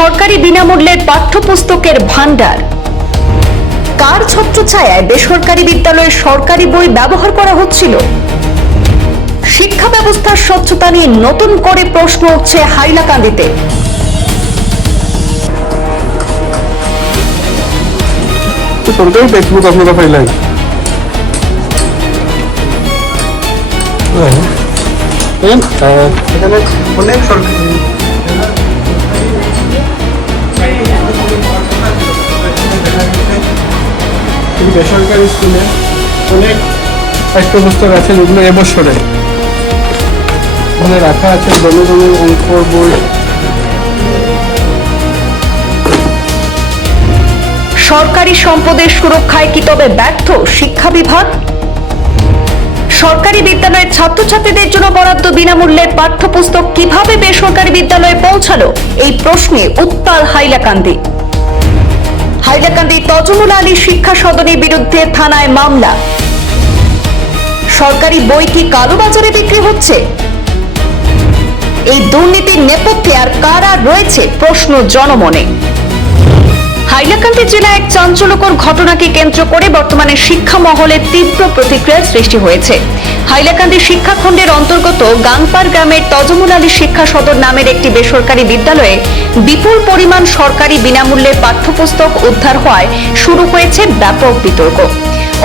সরকারি বিনামূল্যের পাঠ্যপুস্তকের ভান্ডার। কার ছত্রছায়ায় বেসরকারি বিদ্যালয়ে সরকারি বই ব্যবহার করা হচ্ছিল? শিক্ষা ব্যবস্থার স্বচ্ছতা নিয়ে নতুন করে প্রশ্ন উঠছে হাইলাকান্দিতে। সরকারি টেক্সট বুক আপনারা পাইলেন? এখানে অনেক সরকারি বেসরকারি স্কুলে অনেক পাঠ্যপুস্তক আছে যেগুলো এবছরে ওখানে রাখা আছে। জনগণ অঙ্ক বই। সরকারি সম্পদের সুরক্ষায় কি তবে ব্যর্থ শিক্ষা বিভাগ? সরকারি বিদ্যালয়ের ছাত্রছাত্রীদের জন্য বরাদ্দ বিনামূল্যের পাঠ্যপুস্তক কিভাবে বেসরকারি বিদ্যালয়ে পৌঁছালো, এই প্রশ্নে উত্তাল হাইলাকান্দি। হাইলাকান্দি তজমুল আলী শিক্ষা সদনের বিরুদ্ধে থানায় মামলা। সরকারি বই কি কালোবাজারে বিক্রি হচ্ছে? এই দুর্নীতির নেপথ্যে আর কারা রয়েছে প্রশ্ন জনমনে। হাইলাকান্দি জেলায় এক চাঞ্চল্যকর ঘটনাকে কেন্দ্র করে বর্তমানে শিক্ষা মহলে তীব্র প্রতিক্রিয়ার সৃষ্টি হয়েছে। হাইলাকান্দি শিক্ষাখণ্ডের অন্তর্গত গাংপার গ্রামের তজমুল আলী শিক্ষা সদর নামের একটি বেসরকারি বিদ্যালয়ে বিপুল পরিমাণ সরকারি বিনামূল্যের পাঠ্যপুস্তক উদ্ধার হওয়ায় শুরু হয়েছে ব্যাপক বিতর্ক।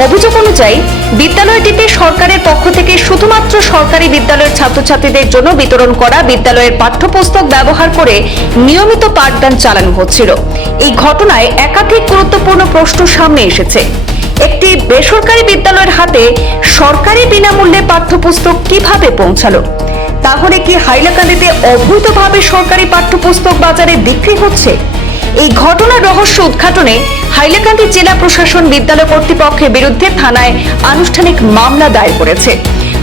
অভিযোগ অনুযায়ী বিদ্যালয়টিতে সরকারের পক্ষ থেকে শুধুমাত্র সরকারি বিদ্যালয়ের ছাত্রছাত্রীদের জন্য বিতরণ করা বিদ্যালয়ের পাঠ্যপুস্তক ব্যবহার করে নিয়মিত পাঠদান চালানো হচ্ছিল। এই ঘটনায় একাধিক গুরুত্বপূর্ণ প্রশ্ন সামনে এসেছে। একটি বেসরকারি বিদ্যালয়ের হাতে সরকারি বিনামূল্যে পাঠ্যপুস্তক কিভাবে পৌঁছালো? তাহলে কি হাইলাকান্দিতে অবৈধভাবে সরকারি পাঠ্যপুস্তক বাজারে বিক্রি হচ্ছে? এই ঘটনার রহস্য উদ্ঘাটনে হাইলাকান্দি জেলা প্রশাসন বিদ্যালয় কর্তৃপক্ষের বিরুদ্ধে থানায় আনুষ্ঠানিক মামলা দায়ের করেছে।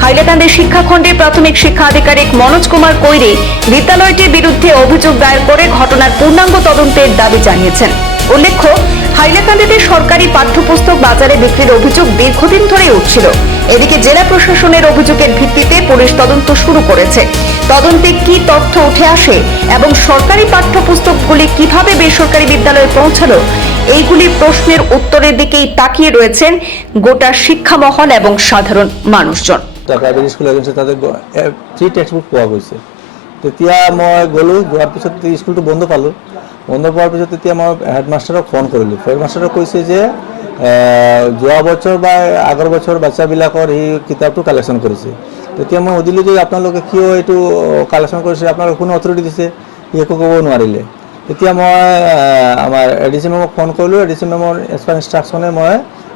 হাইলাকান্দি শিক্ষাখণ্ডের প্রাথমিক শিক্ষা আধিকারিক মনোজ কুমার কৈরি বিদ্যালয়টির বিরুদ্ধে অভিযোগ দায়ের করে ঘটনার পূর্ণাঙ্গ তদন্তের দাবি জানিয়েছেন। উল্লেখ্য, হাইলাকান্দিতে সরকারি পাঠ্যপুস্তক বাজারে বিক্রির অভিযোগ দীর্ঘদিন ধরে উঠছিল। এদিকে জেলা প্রশাসনের অভিযোগের ভিত্তিতে পুলিশ তদন্ত শুরু করেছে। তদন্তে কি তথ্য উঠে আসে এবং সরকারি পাঠ্যপুস্তকগুলি কিভাবে বেসরকারি বিদ্যালয়ে পৌঁছালো, এইগুলি প্রশ্নের উত্তরের দিকেই তাকিয়ে রয়েছেন গোটা শিক্ষা মহল এবং সাধারণ মানুষজন। প্ৰাইভেট স্কুল এজেঞ্চি তাতে ফ্ৰী টেক্সট বুক পোৱা গৈছে। তেতিয়া মই গ'লোঁ, যোৱাৰ পিছত স্কুলটো বন্ধ পালোঁ। বন্ধ পোৱাৰ পিছত তেতিয়া মই হেডমাষ্টাৰক ফোন কৰিলোঁ। হেডমাষ্টাৰক কৈছে যে যোৱা বছৰ বা আগৰ বছৰ বাচ্চাবিলাকৰ সেই কিতাপটো কালেকশ্যন কৰিছে। তেতিয়া মই সুধিলোঁ যে আপোনালোকে কিয় এইটো কালেকশ্যন কৰিছে, আপোনালোকে কোনো অথৰিটি দিছে? সি একো ক'ব নোৱাৰিলে। তেতিয়া মই আমাৰ এডিচি মেমক ফোন কৰিলোঁ। এডিচি মেমৰ এজ পাৰ ইনষ্ট্ৰাকশ্যনে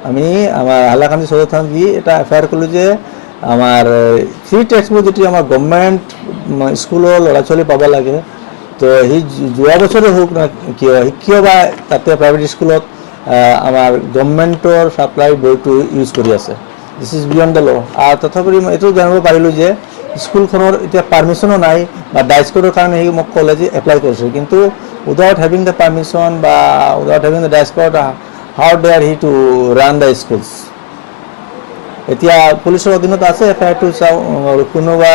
আমি আমাৰ হাইলাকান্দি সদৰ থানাত গৈ এটা এফআইআৰ কৰিলোঁ যে আমাৰ ফ্ৰী টেক্সট বুক যিটো আমাৰ গভৰ্ণমেণ্ট স্কুলৰ ল'ৰা ছোৱালী পাব লাগে, তো সি যোৱা বছৰে হওক না কিয় বা তাতে প্ৰাইভেট স্কুলত আমাৰ গভৰ্ণমেণ্টৰ ছাপ্লাই বইটো ইউজ কৰি আছে। This is beyond the law. আৰু তথাপি মই এইটো জানিব পাৰিলোঁ যে স্কুলখনৰ এতিয়া পাৰ্মিশ্যনো নাই বা ডাইচ কোডৰ কাৰণে সি মোক ক'লে যে এপ্লাই কৰিছে, কিন্তু উইদাউট হেভিং দ্য পাৰ্মিশ্যন বা without having the DISE code how dare he to run the schools. এতিয়া পুলিচৰ অধীনত আছে, এফআইআৰটো চাওঁ, কোনোবা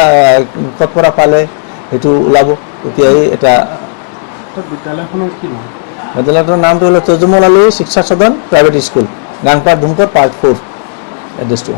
ক'ত পৰা পালে সেইটো ওলাব। তেতিয়াই এটা বিদ্যালয়টোৰ নামটো হ'ল তজমুল আলী শিক্ষা সদন প্ৰাইভেট স্কুল, গাংপাৰ ধুমকর পাৰ্ট 4 এড্ৰেছটো।